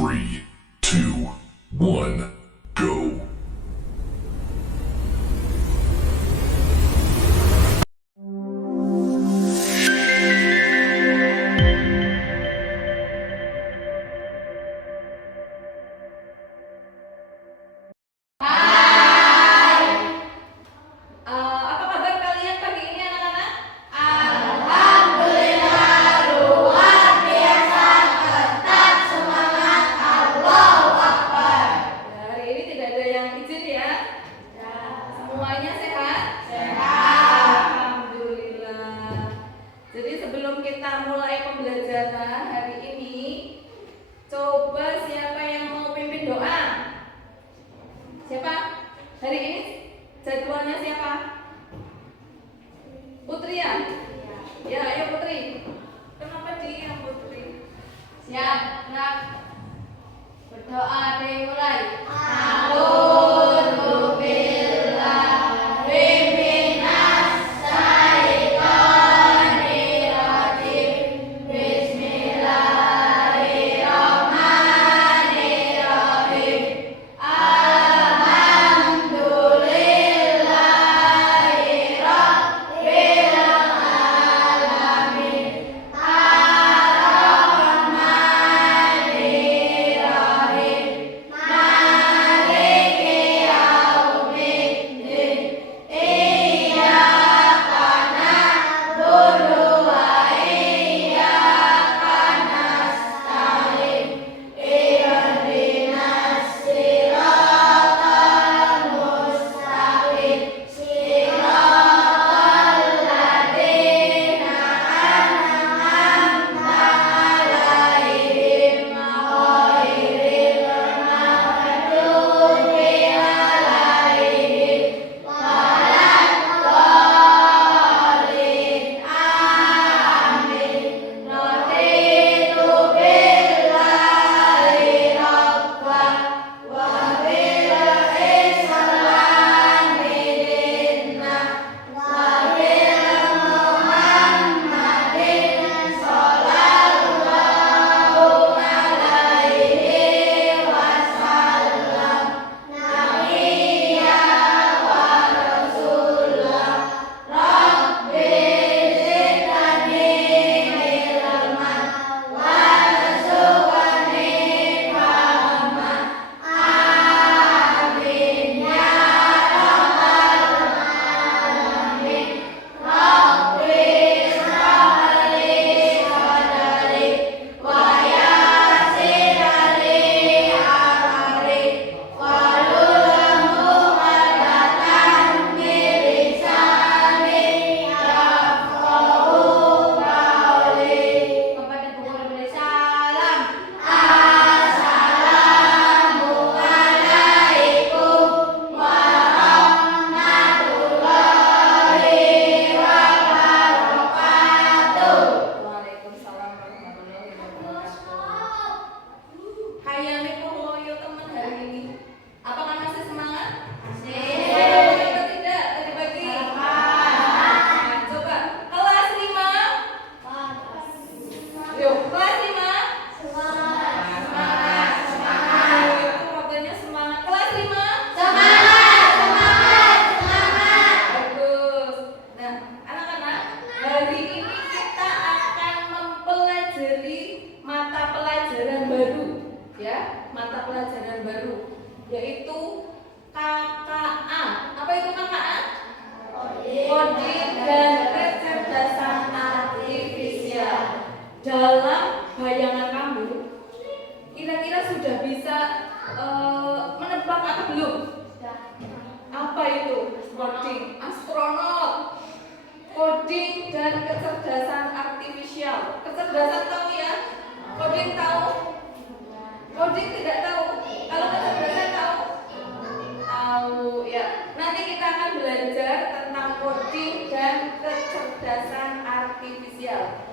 3, 2, 1, go. Apa kabar kalian pagi ini anak-anak? Alhamdulillah luar biasa, tetap semangat, Allahu Akbar. Hari ini tidak ada yang izin ya? Semuanya sehat? Sehat. Alhamdulillah. Jadi sebelum kita mulai pembelajaran hari ini, coba siapa yang mau pimpin doa? Siapa? Hari ini jadwalnya siapa? Putri ya? Ya, ayo Putri. Kenapa diam Putri? Siap, nak. Berdoa dimulai. Waalaikumsalam warahmatullahi wabarakatuh. Hayane Pohloyo teman hari ini. Apakah masih semangat? Semangat atau tidak tadi pagi? Nah, coba kelas 5. Yuk, kelas 5. Semangat. Itu katanya semangat. Kelas 5. Bagus. Nah, anak-anak, hari ini kita akan mempelajari mata pelajaran baru, ya, mata pelajaran baru, yaitu KKA. Apa itu KKA? Coding dan kecerdasan artifisial. Dalam bayangan kamu, kira-kira sudah bisa menebak apa belum? Apa itu? Coding, astronot, coding dan kecerdasan artifisial. Kecerdasan tahu ya? Coding tahu? Coding tidak tahu. Kalau kecerdasan tahu? Tahu ya. Nanti kita akan belajar tentang coding dan kecerdasan artifisial.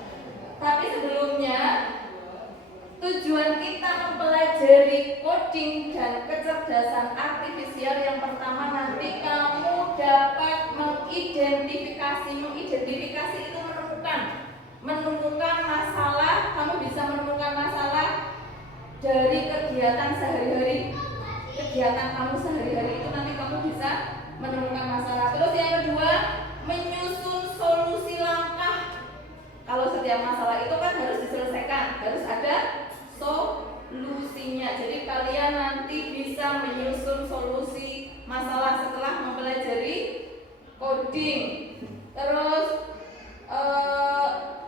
Tapi sebelumnya, tujuan kita mempelajari coding dan kecerdasan artifisial yang pertama nanti kamu dapat mengidentifikasi itu menemukan masalah, kamu bisa menemukan masalah dari kegiatan sehari-hari, kegiatan kamu sehari-hari itu nanti kamu bisa menemukan masalah. Terus yang kedua, menyusun solusi langkah. Kalau setiap masalah itu kan harus diselesaikan, harus ada solusinya. Jadi kalian nanti bisa menyusun solusi masalah setelah mempelajari coding. Terus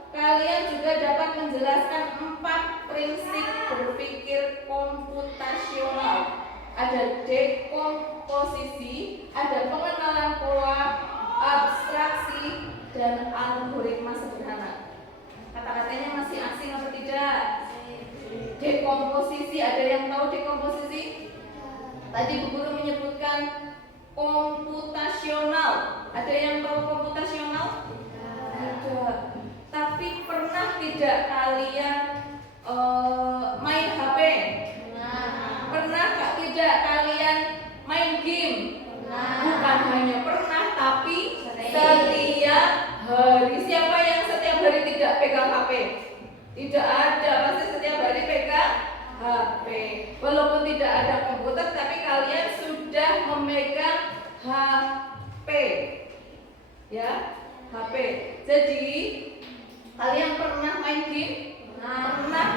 kalian juga dapat menjelaskan 4 prinsip berpikir komputasional. Ada dekomposisi, ada pengenalan pola, abstraksi, dan algoritma sederhana. Kata-katanya masih asing atau tidak? Dekomposisi, ada yang tahu dekomposisi? Tadi Bu Guru menyebutkan komputasional. Ada yang tahu komputasional? Ada. Tapi pernah tidak kalian main HP? Pernah tidak kalian main game? Bukan hanya pernah, tapi setiap hari. Siapa yang setiap hari tidak pegang HP? Tidak ada, pasti setiap hari pegang HP. Walaupun tidak ada komputer, tapi kalian sudah memegang HP. Ya, HP. Jadi kalian pernah main game? Pernah.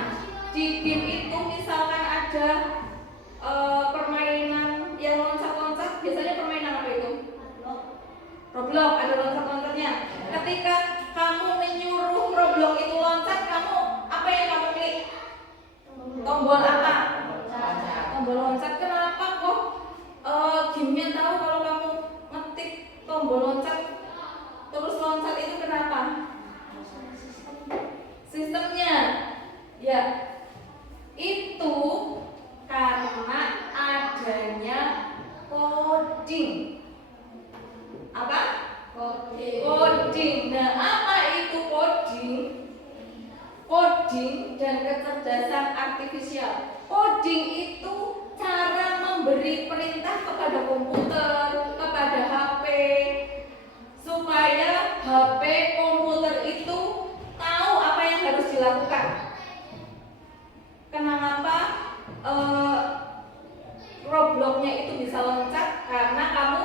Di game itu misalkan ada permainan yang loncat-loncat, biasanya permainan apa itu? Roblox, ada loncat-loncatnya. Ketika kamu menyuruh Roblox itu loncat, kamu apa yang kamu klik? Tombol apa? Tombol loncat. Kenapa kok gamenya tahu kalau kamu ngetik tombol loncat terus loncat itu kenapa? Sistemnya, ya, itu karena adanya coding. Apa? Coding. Nah, apa itu coding? Coding dan kecerdasan artifisial. Coding itu cara memberi perintah kepada komputer, kepada HP, supaya HP komputer itu tahu apa yang harus dilakukan. Kenapa Roblox-nya itu bisa loncat? Karena kamu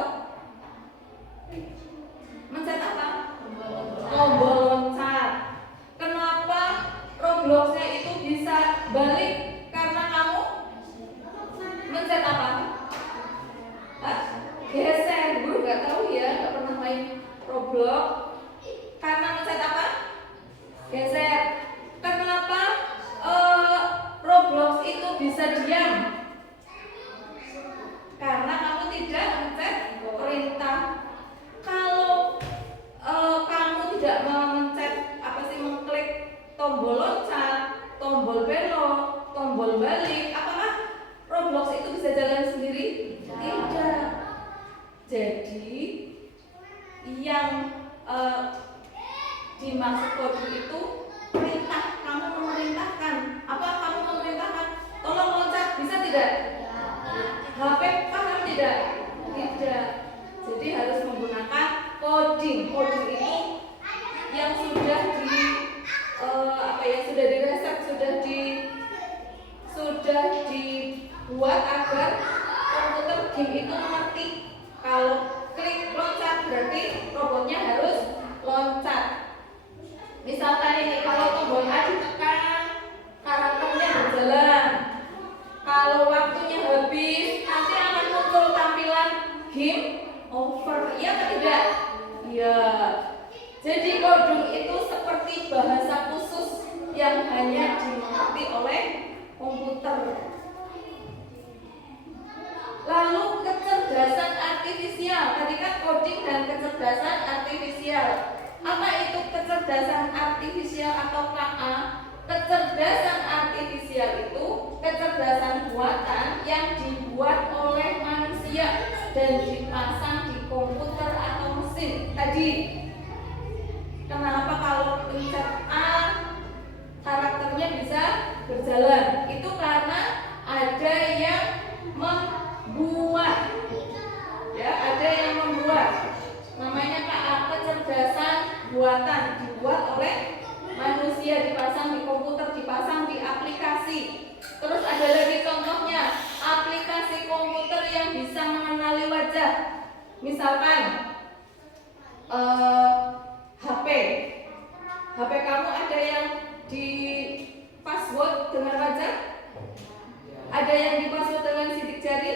mencet apa? Tombol loncat. Kenapa Roblox-nya itu bisa balik? Karena kamu mencet apa? Geser. Gue nggak tahu ya, nggak pernah main Roblox. Karena mencet apa? Geser. Kenapa Roblox itu bisa diam? Karena kamu tidak mencet perintah. Kalau kamu tidak mencet mengklik tombol loncat, tombol belok, tombol balik, apakah Roblox itu bisa jalan sendiri? Tidak. Jadi yang dimaksud coding itu perintah. Kamu memerintahkan. Apa kamu memerintahkan? Tolong loncat, bisa tidak? HP paham tidak? Tidak. Jadi harus menggunakan coding. Coding itu yang sudah sudah direset, sudah dibuat agar komputer game itu mengerti kalau klik loncat berarti robotnya harus loncat. Misalkan ini kalau tombol A ditekan, karakternya berjalan. Kalau waktunya habis, nanti akan muncul tampilan game over. Iya atau tidak? Iya. Jadi coding itu seperti bahasa khusus yang hanya dimengerti oleh komputer. Lalu kecerdasan artifisial. Tadi kan coding dan kecerdasan artifisial. Apa itu kecerdasan artifisial atau KA? Kecerdasan artifisial itu kecerdasan buatan yang dibuat oleh manusia dan dipasang di komputer atau mesin. Tadi kenapa kalau pencet A karakternya bisa berjalan? Itu karena ada yang membuat. Ya, ada yang membuat. Namanya KA, kecerdasan buatan, dibuat oleh manusia, dipasang di komputer, dipasang di aplikasi. Terus ada lagi contohnya, aplikasi komputer yang bisa mengenali wajah. Misalkan HP. HP kamu ada yang di password dengan wajah? Ada yang di password dengan sidik jari?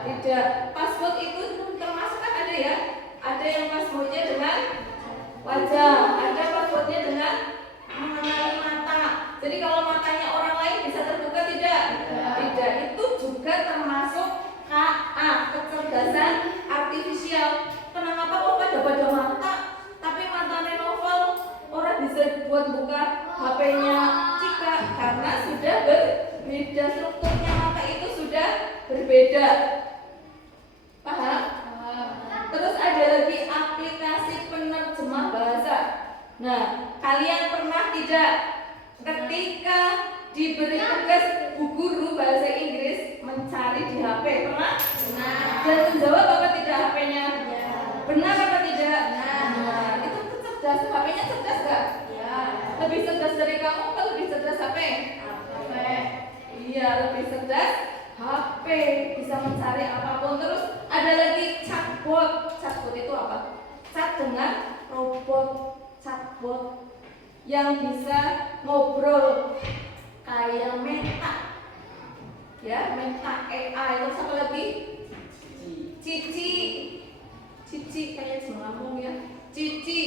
Tidak. Password itu termasuk kan ada ya? Ada yang passwordnya dengan wajah, ada passwordnya dengan mengenali mata. Jadi kalau matanya orang lain bisa terbuka tidak? Tidak. Itu juga termasuk KA, kecerdasan artifisial. Kenapa kok pada mata, tapi matanya novel orang bisa buat buka HP-nya Cika? Karena sudah berbeda, strukturnya mata itu sudah berbeda. Paham? Terus ada lagi aplikasi penerjemah bahasa. Nah, kalian pernah tidak ketika diberi tugas bu guru bahasa Inggris mencari di HP? Pernah? Dan menjawab apa tidak HP-nya? Benar apa tidak? Nah, itu kecerdasan. HP-nya cerdas gak? Lebih cerdas dari kamu atau lebih cerdas HP? Iya, lebih cerdas HP, bisa mencari apapun. Terus ada lagi chatbot. Chatbot itu apa? Chat dengan robot. Chatbot yang bisa ngobrol kayak Meta. Ya, Meta AI. Terus apa lagi? Cici kayak Lampung ya. Cici,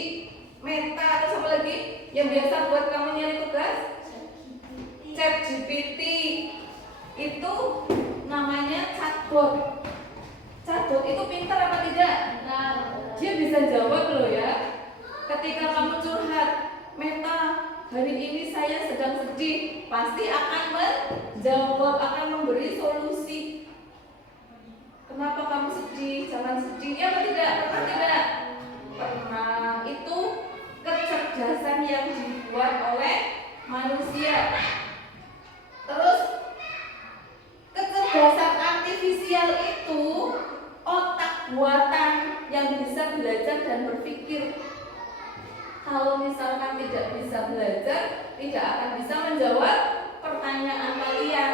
Meta. Terus apa lagi? Yang biasa buat kamu nyari tugas? ChatGPT. Itu namanya chatbot. Chatbot itu pintar apa tidak? Dia bisa jawab loh ya. Ketika kamu curhat, Meta, hari ini saya sedang sedih, pasti akan menjawab, akan memberi solusi. Kenapa kamu sedih? Jangan sedih. Ya atau tidak? Pernah tidak? Pernah. Itu kecerdasan yang dibuat oleh manusia. Terus kecerdasan artifisial itu otak buatan yang bisa belajar dan berpikir. Kalau misalkan tidak bisa belajar, tidak akan bisa menjawab pertanyaan kalian.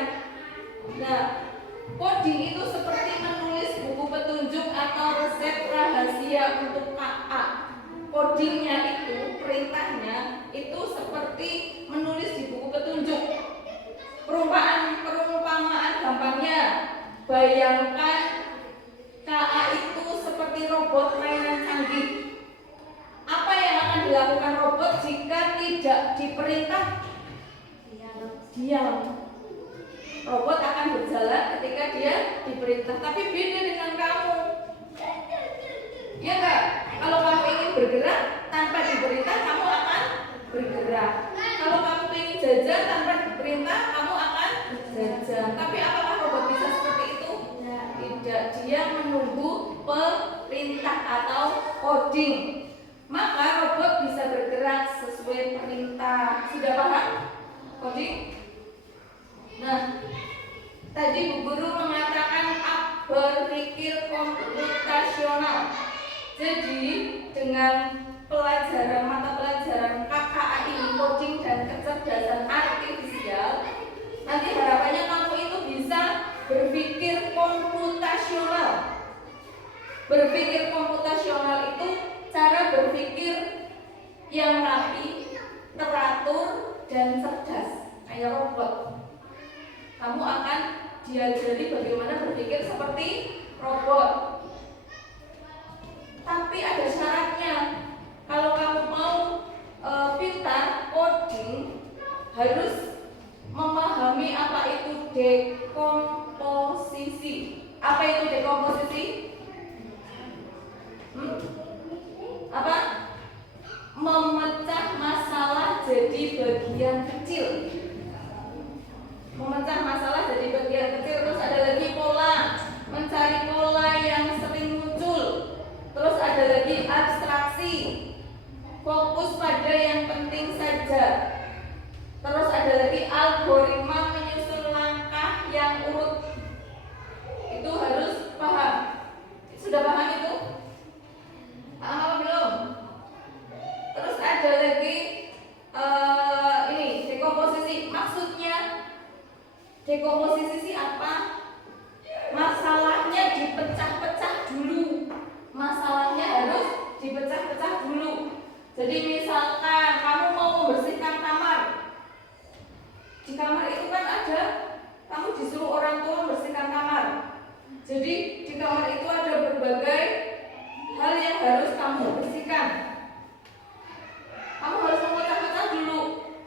Nah, coding itu seperti menulis buku petunjuk atau resep rahasia untuk KA. Codingnya itu, perintahnya itu seperti menulis di buku petunjuk. Perumpamaan gampangnya, bayangkan KA itu seperti robot mainan canggih. Apa yang akan dilakukan robot jika tidak diperintah? Diam. Robot akan berjalan ketika dia diperintah. Tapi beda dengan kamu. Ya enggak? Kalau kamu ingin bergerak tanpa diperintah, kamu akan bergerak. Kalau kamu ingin jajan tanpa diperintah, kamu akan jajan. Tapi apakah robot bisa seperti itu? Tidak. Dia menunggu perintah atau coding. Maka robot bisa bergerak sesuai perintah. Sudah paham? Coding? Nah, tadi Bu Guru mengatakan berpikir komputasional. Jadi dengan mata pelajaran KKA ini, coding dan kecerdasan artifisial, nanti harapannya kamu itu bisa berpikir komputasional. Berpikir komputasional itu cara berpikir yang rapi, teratur, dan cerdas, kayak robot. Kamu akan diajari bagaimana berpikir seperti robot. Tapi ada syaratnya. Kalau kamu mau pintar coding, harus memahami apa itu dekomposisi. Apa itu dekomposisi? Apa? Memecah masalah jadi bagian kecil. Memecah masalah jadi bagian kecil. Terus ada lagi pola, mencari pola yang sering muncul. Terus ada lagi abstraksi, fokus pada yang penting saja. Terus ada lagi algoritma, menyusun langkah yang urut. Itu harus paham. Sudah paham itu? Paham belum? Terus ada lagi ini dekomposisi. Maksudnya apa? Masalahnya dipecah-pecah dulu. Masalahnya harus dipecah-pecah dulu. Jadi misalkan kamu mau membersihkan kamar. Di kamar itu kan ada, kamu disuruh orang tua membersihkan kamar. Jadi di kamar itu ada berbagai hal yang harus kamu bersihkan. Kamu harus memecah-pecah dulu.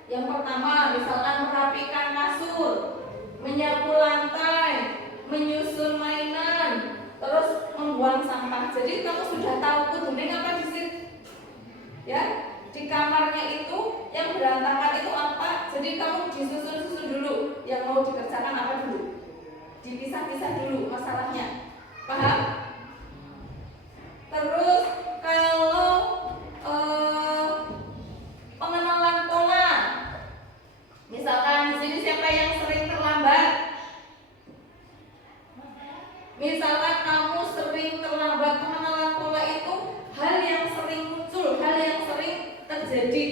Yang pertama, misalkan merapikan kasur, menyapu lantai, menyusun mainan, terus membuang sampah. Jadi kamu sudah tahu kudune apa di situ. Ya, di kamarnya itu yang berantakan itu apa? Jadi kamu disusun-susun dulu. Yang mau dikerjakan apa dulu? Dipisah-pisah dulu masalahnya. Paham? Terus kalau pengenalan pola, misalkan di sini siapa yang sering terlambat? Misalkan kamu sering terlambat, pengenalan pola itu hal yang sering muncul, hal yang sering terjadi.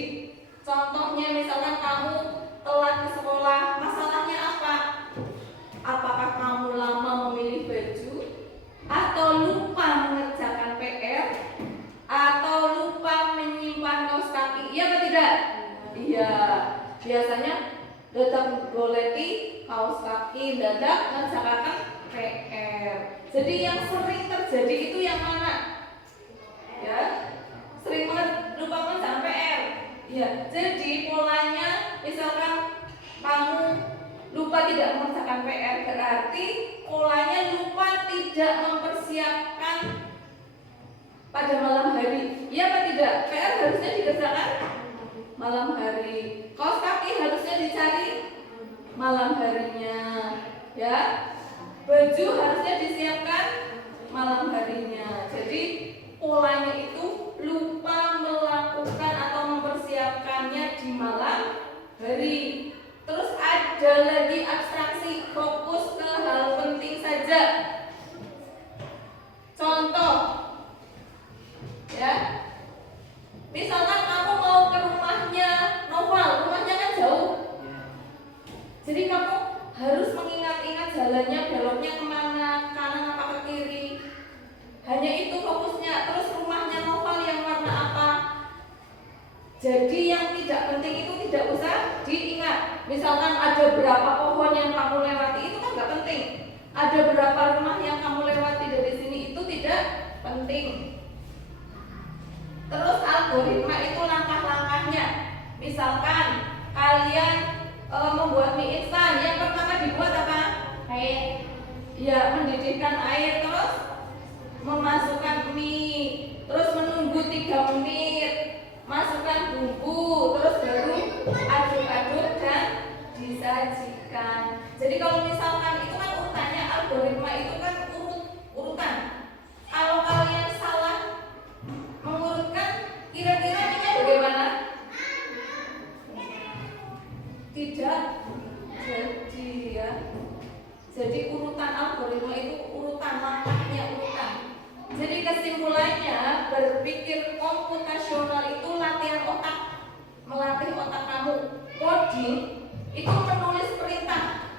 Contohnya misalkan kamu telat ke sekolah, masalahnya apa? Apakah kamu lama memilih baju, atau lupa mengerjakan PR, atau lupa menyimpan kaos kaki? Iya atau tidak? Iya. Biasanya dadak goleti kaos kaki, dadak ngerjakan PR. Jadi yang sering terjadi itu yang mana? Ya, sering banget lupa mengerjakan PR. Ya, jadi polanya misalkan kamu lupa tidak mengerjakan PR, berarti polanya lupa tidak mempersiapkan pada malam hari. Iya apa tidak? PR harusnya dikerjakan malam hari. Kaos kaki harusnya dicari malam harinya. Ya, baju harusnya disiapkan malam harinya. Jadi polanya itu lupa melakukan atau mempersiapkannya di malam hari. Terus ada lagi abstraksi, fokus ke hal penting saja. Contoh, ya, misalkan kamu mau ke rumahnya Noval, rumahnya kan jauh. Jadi kamu harus mengingat-ingat jalannya, beloknya kemana, kanan apa ke kiri. Hanya itu fokusnya. Terus rumahnya Noval yang warna apa? Jadi yang tidak penting itu tidak usah diingat. Misalkan ada berapa pohon yang kamu lewati, itu kan nggak penting. Ada berapa rumah yang kamu lewati dari sini, itu tidak penting. Terus algoritma itu langkah-langkahnya. Misalkan kalian membuat mie instan, yang pertama dibuat apa? Air. Ya, mendidihkan air, terus memasukkan mie, terus menunggu 3 menit, masukkan bumbu, terus baru aduk-aduk dan disajikan. Jadi kalau misalkan itu kan urutannya, algoritma itu kan urutan. Kalau kalian salah mengurutkan, kira-kira ini bagaimana? Tidak jadi, ya. Jadi urutan algoritma itu urutan, langkahnya urutan. Jadi kesimpulannya, berpikir komputasional itu latihan otak, melatih otak kamu. Coding itu menulis perintah.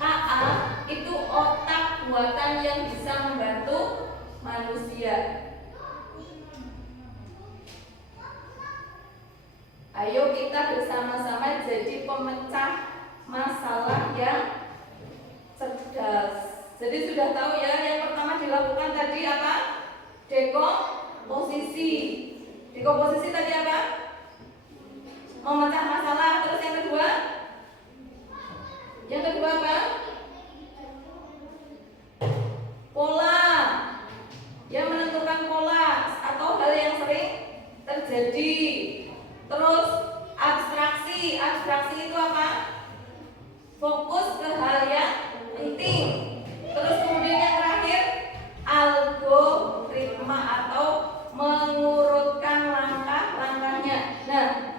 KA itu otak buatan yang bisa membantu manusia. Ayo kita bersama-sama jadi pemecah masalah yang cerdas. Jadi sudah tahu ya, yang pertama dilakukan tadi apa? Dekomposisi. Dekomposisi tadi apa? Memecah masalah. Terus yang kedua? Yang kedua apa? Pola. Yang menentukan pola atau hal yang sering terjadi. Terus abstraksi. Abstraksi itu apa? Fokus ke hal yang penting. Terus kemudian yang terakhir, algoritma atau mengurutkan langkah-langkahnya. Nah,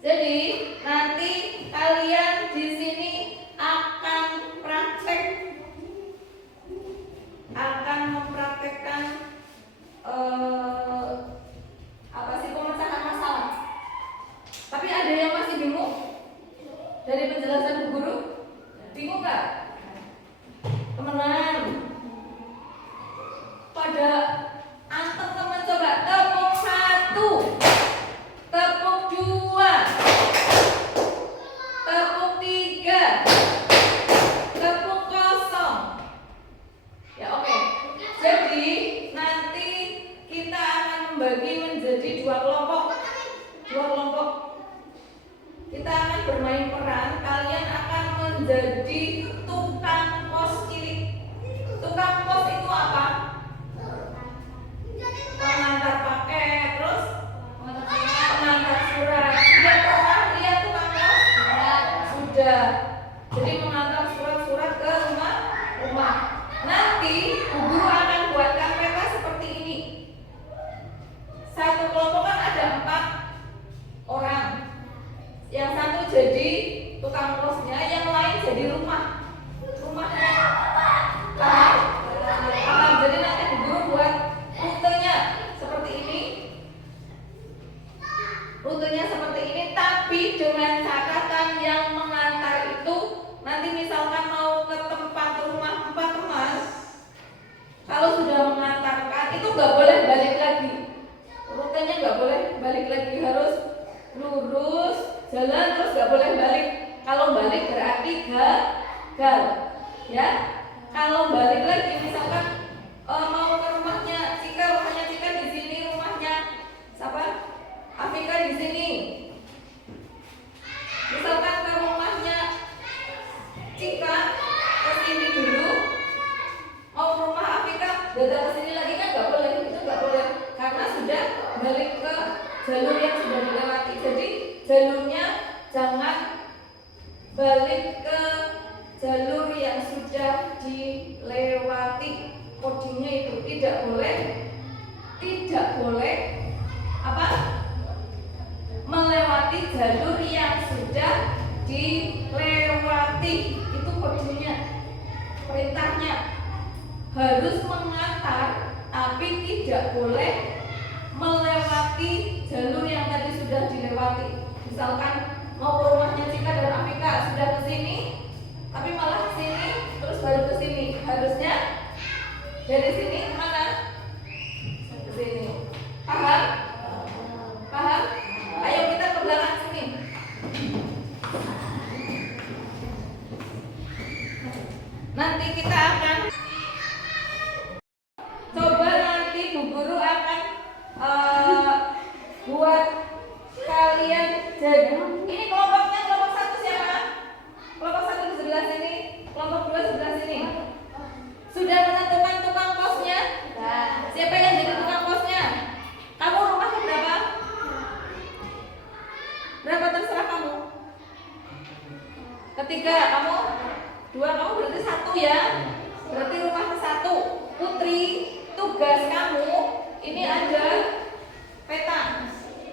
jadi nanti kalian di sini akan mempraktekkan apa sih, pemecahan masalah. Tapi ada yang masih bingung dari penjelasan Bu Guru? Bingung nggak? Temenan. Pada antum teman coba tepuk 1, tepuk 2, tepuk 3, tepuk 0. Ya oke. Jadi nanti kita akan membagi menjadi 2 kelompok. 2 kelompok. Kita akan bermain peran. Kalian akan menjadi tukang pos cilik. Tukang pos itu apa? Pengantar paket, terus pengantar surat. Sudah pernah lihat tukang pos? Sudah. Jadi mengantar surat-surat ke rumah. Nanti guru akan buatkan peta seperti ini. Satu kelompok kan ada 4 orang. Yang satu jadi tukang posnya, yang lain jadi rumahnya. Paham? Jadi nanti guru buat rutenya seperti ini. Rutenya seperti ini, tapi dengan catatan yang mengantar itu nanti misalkan mau ke tempat rumah 4 teman, kalau sudah mengantarkan itu nggak boleh balik lagi. Rutenya nggak boleh balik lagi, harus lurus jalan terus nggak boleh balik. Kalau balik berarti gagal, ya. Kalau balik lagi misalkan mau ke rumahnya Cika di sini, rumahnya siapa? Afika di sini. Misalkan ke rumahnya Cika ke sini dulu, mau rumah Afika datang ke sini lagi kan nggak boleh, itu nggak boleh karena sudah balik ke jalur yang sudah dilewati. Jadi jalurnya jangan balik ke jalur yang sudah dilewati. Kodenya itu tidak boleh apa? Melewati jalur yang sudah dilewati. Itu kodenya. Perintahnya harus mengantar tapi tidak boleh melewati jalur yang tadi sudah dilewati. Misalkan mau ke rumahnya Cika dan Afika sudah ke sini, tapi malah ke sini terus baru ke sini. Harusnya dari sini kemana? Ke sini. Paham? Paham? Ayo kita ke belakang sini. Nanti kita akan coba, nanti Bu Guru akan buat kalian jadi. Ini kelompoknya, kelompok 1 siapa? Kelompok 1 di sebelah sini, kelompok 2 sebelah sini. Sudah menentukan tukang posnya? Siapa yang jadi tukang posnya? Kamu rumahnya berapa? Berapa terserah kamu. Ketiga, kamu 2, kamu berarti 1 ya. Berarti rumah ke 1. Putri, tugas kamu ini ada peta.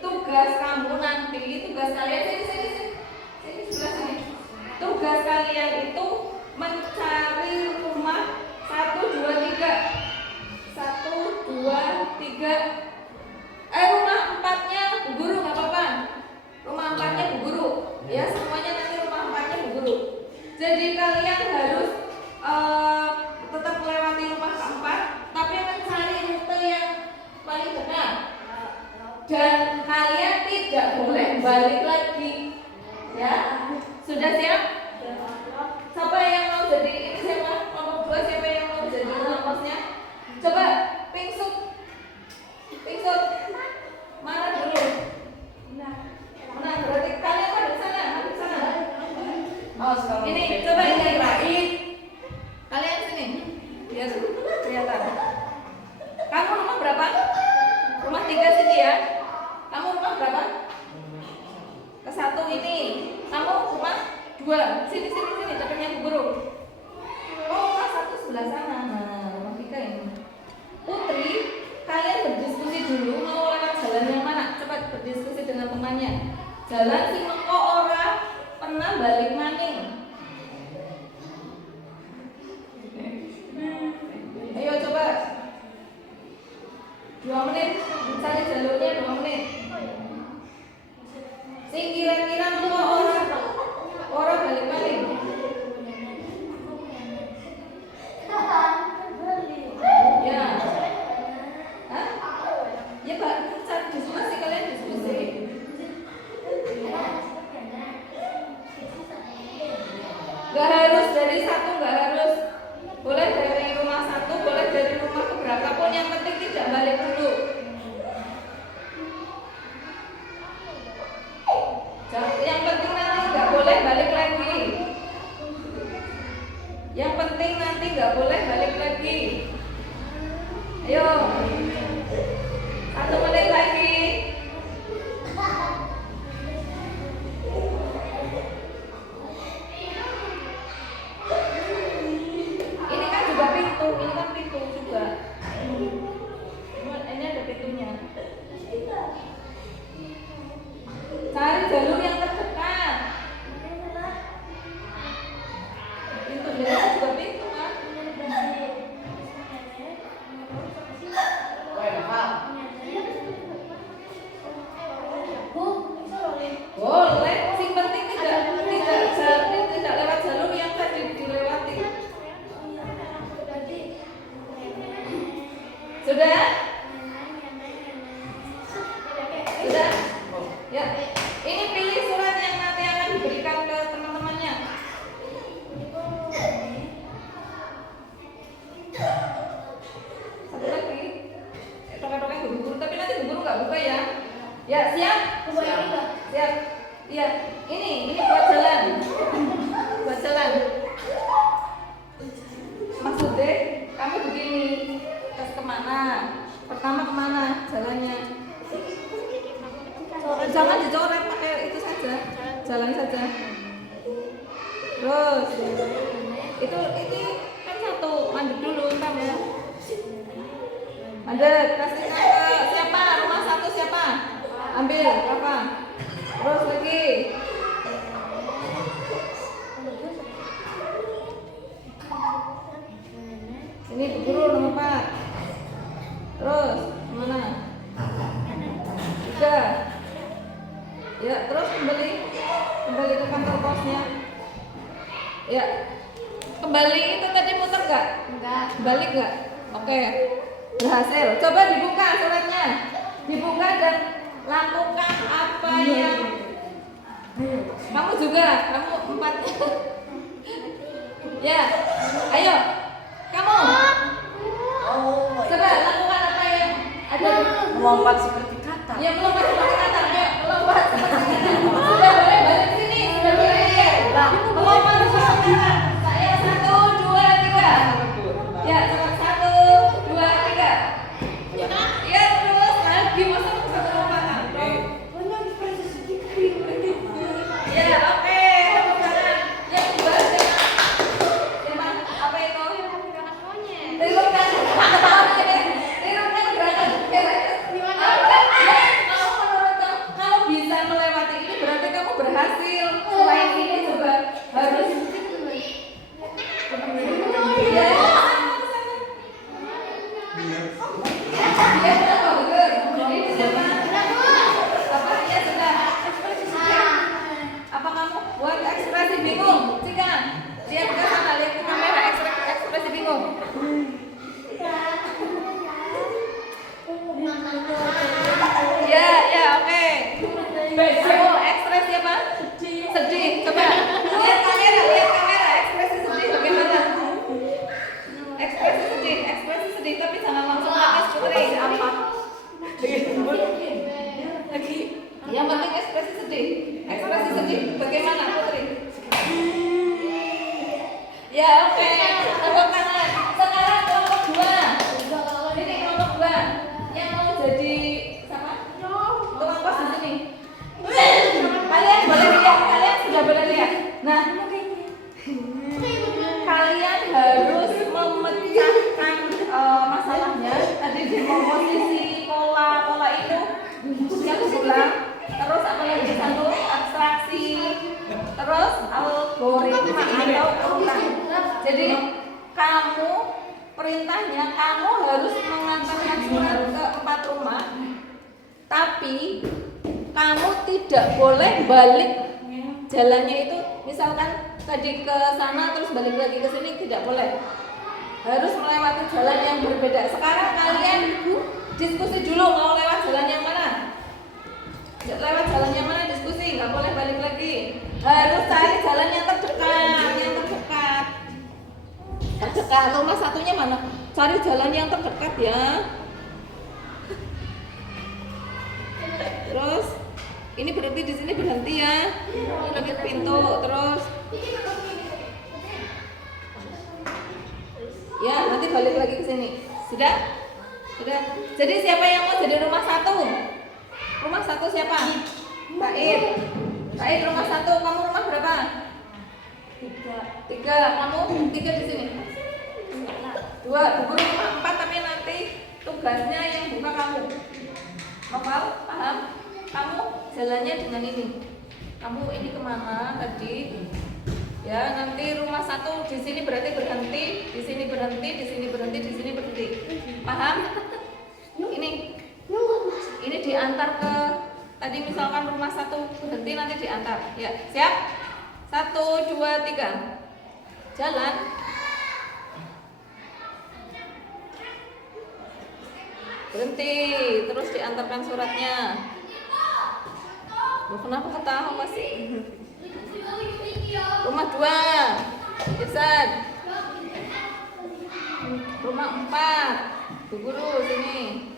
Tugas kamu nanti, tugas kalian sini sebelah sini. Tugas kalian itu mencari rumah 1, 2, 3. 1, 2, 3. Rumah 4-nya Bu Guru nggak apa-apa. Rumah 4-nya Bu Guru. Ya, semuanya nanti rumah 4-nya Bu Guru. Jadi kalian harus tetap melewati rumah keempat, tapi mencari rute yang paling benar. Dan kalian tidak boleh balik lagi. Ya, sudah siap? Siapa yang mau jadi ini? Siapa? Kelompok 2 siapa yang mau jadi tukang posnya? Coba pingsut. Mana dulu? Nah, berarti kalian ada di sana. Oh, ini coba ini baik. Kalian sini. Biar kelihatan. Kamu rumah berapa? Rumah 3 sini ya. Kamu rumah berapa? Ke 1 ini. Kamu rumah 2. Sini dekatnya Bu Guru. Oh, rumah 1 sebelah sana. Nah, rumah 3 ini. Putri, kalian berdiskusi dulu mau lewat jalan yang mana? Cepat berdiskusi dengan temannya. Jalan sing mengko ora pernah balik maning. Ayo coba 2 menit, cari jalurnya 2 menit. Sing kira-kira mengko ora balik maning. dari satu, nggak harus. Boleh dari rumah satu, boleh dari rumah keberapa pun, yang penting tidak balik dulu. Yang penting nanti nggak boleh balik lagi. Yang penting nanti nggak boleh balik lagi. Ayo, 1 menit lagi. Ini kan juga pintu, ini kan pintu juga. Ini ada pintunya. Cari jalur yang terdekat. Pintu biasa juga pintu kan. Boleh, sing penting tidak lewat jalur yang tadi dilewati. Sudah? Sudah? Ya. Ini pilih surat yang nanti akan diberikan ke teman-temannya. Satu lagi. Token-token guru-guru, tapi nanti guru nggak buka ya. Ya, siap? Siap. Iya. Ini buat jalan. Buat jalan. Maksudnya kamu begini. Terus kemana? Pertama kemana jalannya? Jangan dicoret, pakai itu saja. Jalan saja. Terus itu kan satu, mandek dulu entar ya. Mandek, kasih ke siapa? Rumah satu siapa? Ambil apa? Terus lagi. Ini guru nomor 4. Terus mana? 3. Ya, terus kembali ke kantor posnya. Ya, kembali itu tadi muter nggak? Enggak. Balik nggak? Oke, berhasil. Coba dibuka suratnya, dibuka dan lakukan apa yang kamu juga, kamu 4-nya. Ya, ayo, kamu. Coba lakukan apa yang ada. Melompat seperti kata. Ya, melompat seperti kata. Ayo, melompat seperti kata. Sudah boleh balik sini, sudah boleh ya. Melompat seperti kata. Saya 1, 2, 3. Ya, coba 1, 2, 3. Ya, terus lagi masa satu lompatan. Ya, oke, tepuk tangan. Yang dibahas dengan apa itu? Tirukan. Tirukan gerakan. Kalau bisa melewati ini berarti kamu berhasil. Selain ini coba harus. Ya. Iya, betul, betul. Ini siapa? Apa? Iya, sudah. Apa kamu buat ekspresi bingung? Cika, lihat ke sana, lihat ke kamera, ekspresi bingung. Ya, oke. Kamu ekspresi apa? Sedih. Coba lihat kamera, ekspresi sedih bagaimana? Ekspresi sedih, tapi jangan langsung nangis Putri. Apa? Lagi. Yang penting ekspresi sedih bagaimana Putri? Ya, oke. Tepuk tangan. Sekarang kelompok 2. Ini kelompok 2 yang mau jadi siapa? Tukang pos di sini. Kalian boleh lihat, kalian sudah boleh lihat. Nah, kalian harus memecahkan masalahnya. Tadi di komposisi pola itu yang ulang. Terus apa lagi satu? Abstraksi. Terus algoritma atau urutan. Jadi kamu perintahnya kamu harus mengantarkan surat ke 4 rumah. Tapi kamu tidak boleh balik jalannya itu, misalkan tadi ke sana terus balik lagi ke sini, tidak boleh. Harus melewati jalan yang berbeda. Sekarang kalian diskusi dulu mau lewat jalan yang mana. Lewat jalan yang mana diskusi, nggak boleh balik lagi. Harus cari jalan yang terdekat, Nah, rumah satunya mana? Cari jalan yang terdekat ya. Terus ini berhenti di sini, berhenti ya. Ini pintu terus. Ya, nanti balik lagi ke sini. Sudah? Sudah. Jadi siapa yang mau jadi rumah satu? Rumah satu siapa? Baik. Baik, rumah satu. Kamu rumah berapa? 3. Kamu 3 di sini. 2. Bu guru rumah 4, tapi nanti tugasnya yang buka kamu. Hafal? Paham? Kamu jalannya dengan ini. Kamu ini kemana tadi? Ya, nanti rumah satu di sini berarti berhenti, di sini berhenti, di sini berhenti, di sini berhenti. Paham? Ini diantar ke tadi misalkan rumah satu berhenti, nanti diantar. Ya, siap? 1, 2, 3. Jalan. Berhenti, terus diantarkan suratnya. Loh, kenapa ketawa sih? Rumah 2, Irsan. Rumah 4, Bu Guru sini.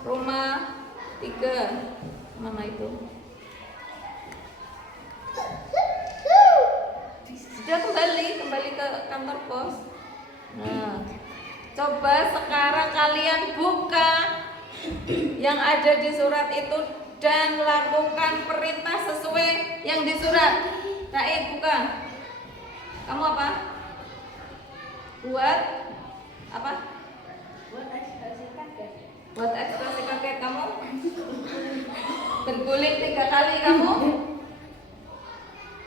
Rumah 3, mana itu? Sudah kembali ke kantor pos. Nah, coba sekarang kalian buka yang ada di surat itu dan lakukan perintah sesuai yang di surat. Raid, buka. Kamu apa? Buat apa? Buat ekspresi kaget. Buat ekspresi kaget kamu? Berguling 3 kali kamu?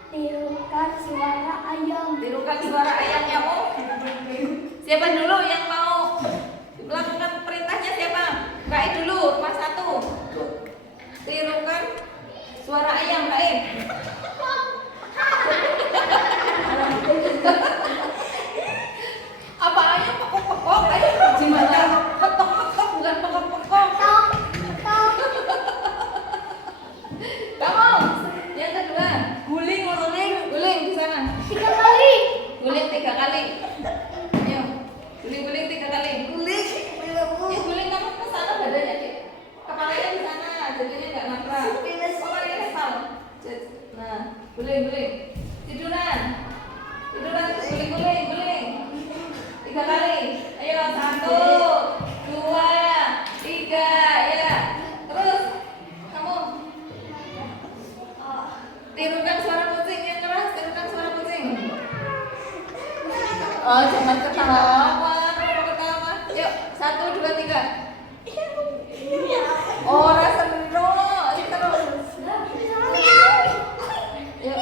Tirukan suara ayam. Tirukan suara ayam kamu? Siapa dulu yang mau melakukan perintahnya siapa? Raid dulu, rumah 1. Tirukan suara ayam, Raid. Apa ayam pekok-pekok? Ayam gimana? Petok-petok bukan pekok-pekok. Kamu yang kedua, guling di sana. 3 kali. Guling 3 kali. Ayo, guling 3 kali. Ya guling kamu ke sana badannya, Dik. Kepalanya di sana, jadinya enggak nabrak. Kepalanya nempel. Nah, guling. Tiduran guling 3 kali. Ayo, 1, 2, 3, ya. Terus kamu tirukan suara kucing yang keras, tirukan suara kucing. Oh, jangan ketawa. Yuk, 1, 2, 3. Oh, rasa terus. Yuk.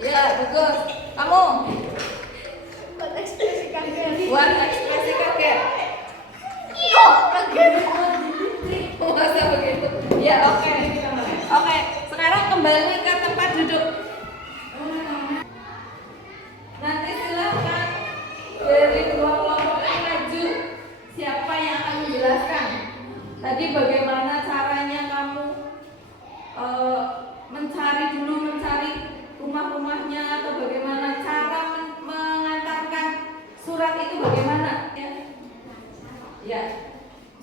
Ya, bagus. Kamu Buat ekspresi kaget. buat ekspresi kaget. Kaget. Masa begitu? Ya, oke. Oke, sekarang kembali ke tempat duduk. Nanti silakan dari 2 kelompok ini maju. Siapa yang akan menjelaskan? Tadi bagaimana caranya kamu mencari rumah-rumahnya, atau bagaimana cara mengantarkan surat itu bagaimana? Ya.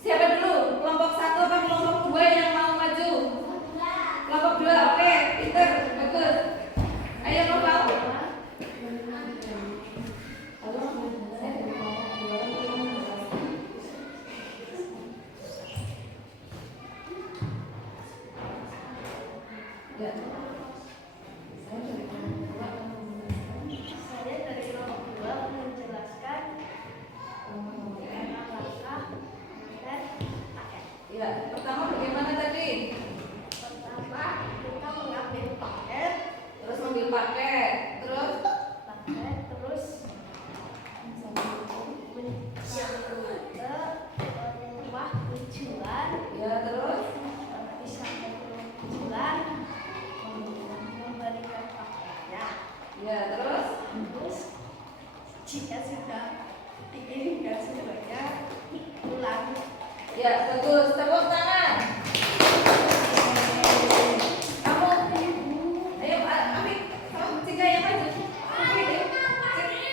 Siapa dulu? Kelompok 1 atau kelompok 2 yang mau maju? Kelompok 2, oke, pinter, bagus. Ayo Noval. Ya. Saya dari kelompok 2 menjelaskan langkah dan paket. Ya, pertama bagaimana tadi? Pertama, kita mengambil paket, Terus ambil paket, terus terus ke rumah tujuan. ya terus Bisa ke tujuan memberikan paketnya. ya terus Terus jika sudah dikirimkan semuanya, pulang. ya bagus, tepuk tangan. Kamu, ayo Afif, kamu 3 yang maju. Afif, ayo.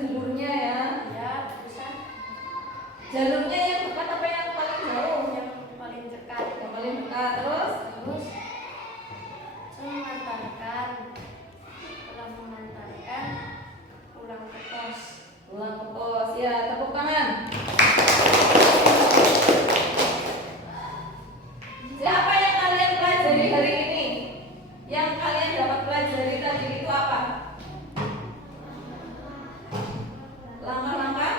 jalurnya ya. Ya, terusan Jalurnya yang dekat apa yang paling jauh? yang paling dekat. Yang paling dekat. Terus Terus mengantarkan, setelah mengantarkan pulang ke pos. pulang ke pos. Ya, tepuk tangan. Siapa yang kalian pelajari hari ini? Yang kalian dapat pelajari tadi itu apa? Langkah-langkah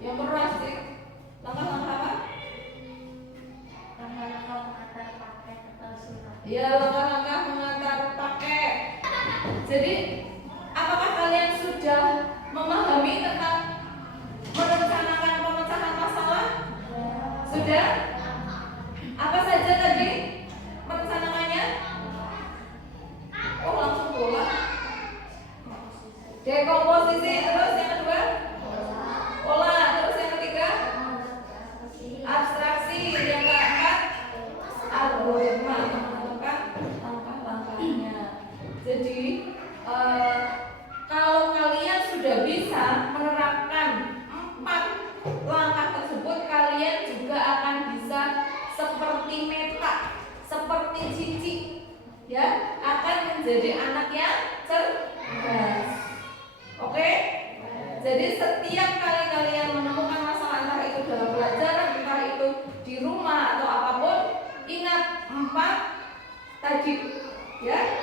yang berasik. Langkah-langkah apa? Langkah-langkah mengantar paket atau surat. Ya, langkah-langkah mengantar paket. Jadi, apakah kalian sudah memahami tentang merencanakan pemecahan masalah? Sudah? Apa saja tadi merencanakannya? Oh, langsung bola. Dekomposisi, terus yang kedua? Pola, terus yang ketiga? Abstraksi, yang keempat? Algoritma, menentukan langkah-langkahnya. Jadi, kalau kalian sudah bisa menerapkan 4 langkah tersebut, kalian juga akan bisa seperti Meta, seperti Cici, ya, akan menjadi anak yang cerdas. Oke? Jadi setiap kali kalian menemukan masalah, entah itu dalam pelajaran, entah itu di rumah atau apapun, ingat 4 tadi, ya.